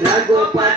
Largou pra